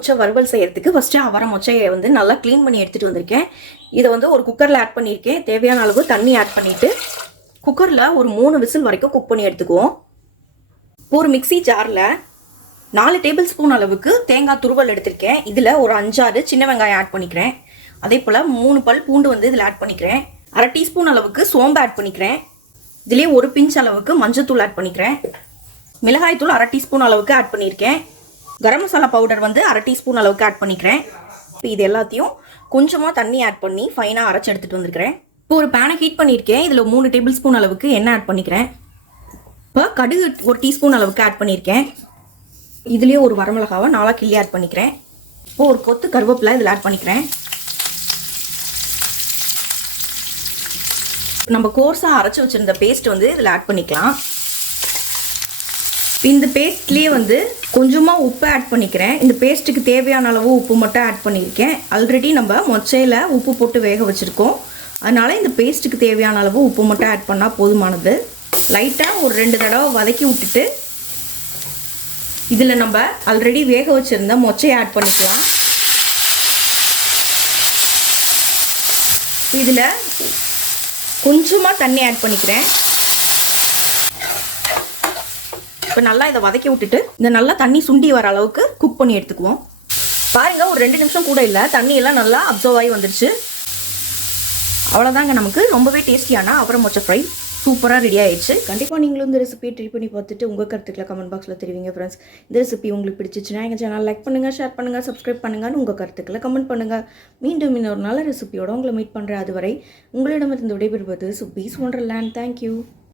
மொச்சை வறுவல் செய்யறதுக்கு ஃபஸ்ட்டு அவரை மொச்சையை வந்து நல்லா க்ளீன் பண்ணி எடுத்துகிட்டு வந்திருக்கேன். இதை வந்து ஒரு குக்கரில் ஆட் பண்ணியிருக்கேன். தேவையான அளவு தண்ணி ஆட் பண்ணிவிட்டு குக்கரில் ஒரு 3 விசில் வரைக்கும் குக் பண்ணி எடுத்துக்குவோம். ஒரு மிக்சி ஜாரில் 4 டேபிள் ஸ்பூன் அளவுக்கு தேங்காய் துருவல் எடுத்திருக்கேன். இதில் ஒரு 5-6 சின்ன வெங்காயம் ஆட் பண்ணிக்கிறேன். அதே போல் 3 பல் பூண்டு வந்து இதில் ஆட் பண்ணிக்கிறேன். அரை டீஸ்பூன் அளவுக்கு சோம்பு ஆட் பண்ணிக்கிறேன். இதிலே ஒரு பிஞ்ச் அளவுக்கு மஞ்சத்தூள் ஆட் பண்ணிக்கிறேன். மிளகாய்த்தூள் அரை டீஸ்பூன் அளவுக்கு ஆட் பண்ணியிருக்கேன். கரம் மசாலா பவுடர் வந்து அரை டீஸ்பூன் அளவுக்கு ஆட் பண்ணிக்கிறேன். இப்போ இது எல்லாத்தையும் கொஞ்சமாக தண்ணி ஆட் பண்ணி ஃபைனாக அரைச்சி எடுத்துகிட்டு வந்துருக்கிறேன். இப்போ ஒரு பேனை ஹீட் பண்ணியிருக்கேன். இதில் 3 டேபிள் ஸ்பூன் அளவுக்கு எண்ணெய் ஆட் பண்ணிக்கிறேன். இப்போ கடுகு ஒரு டீஸ்பூன் அளவுக்கு ஆட் பண்ணியிருக்கேன். இதுலேயே ஒரு வரமிளகாவை 4 கிள்ளி ஆட் பண்ணிக்கிறேன். இப்போ ஒரு கொத்து கருவேப்பிலை இதில் ஆட் பண்ணிக்கிறேன். நம்ம கோர்ஸாக அரைச்சி வச்சுருந்த பேஸ்ட் வந்து இதில் ஆட் பண்ணிக்கலாம். இந்த பேஸ்ட்லேயே வந்து கொஞ்சமாக உப்பு ஆட் பண்ணிக்கிறேன். இந்த பேஸ்ட்டுக்கு தேவையான அளவு உப்பு மட்டும் ஆட் பண்ணியிருக்கேன். ஆல்ரெடி நம்ம மொச்சையில் உப்பு போட்டு வேக வச்சுருக்கோம். அதனால் இந்த பேஸ்ட்டுக்கு தேவையான அளவு உப்பு மட்டும் ஆட் பண்ணால் போதுமானது. லைட்டாக ஒரு 2 தடவை வதக்கி விட்டுட்டு இதில் நம்ம ஆல்ரெடி வேக வச்சுருந்த மொச்சையை ஆட் பண்ணிக்கலாம். இதில் கொஞ்சமாக தண்ணி ஆட் பண்ணிக்கிறேன். இப்போ நல்லா இதை வதக்கி விட்டுட்டு இந்த நல்லா தண்ணி சுண்டி வர அளவுக்கு குக் பண்ணி எடுத்துக்குவோம். பாருங்க, ஒரு 2 நிமிஷம் கூட இல்லை, தண்ணி எல்லாம் நல்லா அப்சர்வ் ஆகி வந்துருச்சு. அவ்வளோதாங்க, நமக்கு ரொம்பவே டேஸ்டியான அவரை மொச்சை ஃப்ரை சூப்பராக ரெடி ஆயிடுச்சு. கண்டிப்பாக நீங்களும் இந்த ரெசிபியை ட்ரை பண்ணி பார்த்துட்டு உங்கள் கருத்துக்களை கமெண்ட் பாக்ஸில் தெரிவிங்க ஃப்ரெண்ட்ஸ். இந்த ரெசிபி உங்களுக்கு பிடிச்சிச்சுன்னா எங்கள் சேனல் லைக் பண்ணுங்கள், ஷேர் பண்ணுங்கள், சப்ஸ்கிரைப் பண்ணுங்கன்னு உங்கள் கருத்துக்களை கமெண்ட் பண்ணுங்கள். மீண்டும் இன்னொரு நல்ல ரெசிபியோட உங்களை மீட் பண்ணுறேன். அதுவரை உங்களிடமிருந்து விடைபெறுவது சுப்பீஸ் ஒண்டர்லேண்ட். தேங்க்யூ.